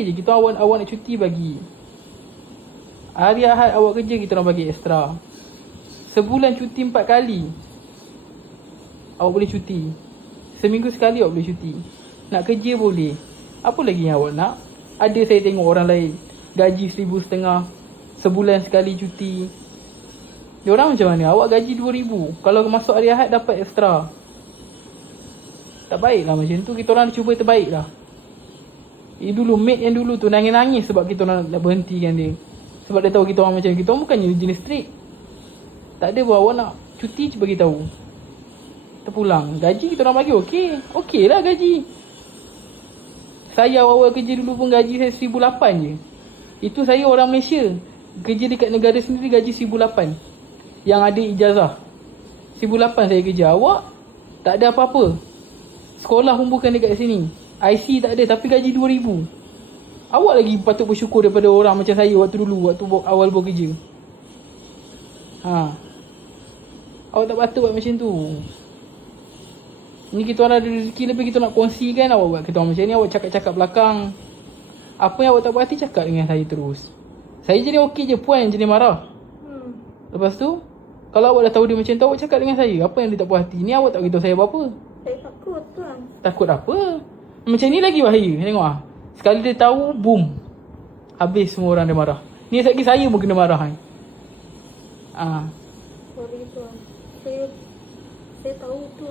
okey je. Kita awak nak cuti bagi. Hari Ahad awak kerja, kita orang bagi extra. Sebulan cuti 4 kali. Awak boleh cuti. Seminggu sekali awak boleh cuti. Nak kerja boleh. Apa lagi yang awak nak? Ada saya tengok orang lain gaji 1,500 sebulan sekali cuti. Diorang macam mana? Awak gaji 2,000. Kalau masuk hari Ahad dapat extra. Tak baik lah macam tu. Kita orang cuba terbaik lah. Dulu mate yang dulu tu nangis-nangis sebab kita orang nak berhentikan dia. Sebab dia tahu kita orang macam kita orang bukannya jenis strict. Tak ada pun, awak nak cuti cuba kita tahu. Kita pulang. Gaji kita orang bagi okey. Okey lah gaji. Saya awal kerja dulu pun gaji saya 1,800 je. Itu saya orang Malaysia. Kerja dekat negara sendiri gaji 1,800. Yang ada ijazah. 1,800 saya kerja. Awak tak ada apa-apa. Sekolah pun bukan dekat sini. IC tak ada tapi gaji 2,000. Awak lagi patut bersyukur daripada orang macam saya waktu dulu. Waktu awal bekerja. Awak tak patut buat macam tu. Ni kita orang ada rezeki lebih, kita nak kongsikan. Awak buat kita orang macam ni, awak cakap-cakap belakang. Apa yang awak tak puas hati cakap dengan saya terus. Saya jadi okey je, puan yang jadi marah. Lepas tu kalau awak dah tahu dia macam tu, awak cakap dengan saya apa yang dia tak puas hati. Ni awak tak beritahu saya apa-apa. Saya takut tuan. Takut apa? Macam ni lagi bahaya. Tengok ah. Sekali dia tahu, boom. Habis semua orang dia marah. Ni lagi saya pun kena marah kan. Sorry tuan. Saya tahu tuan.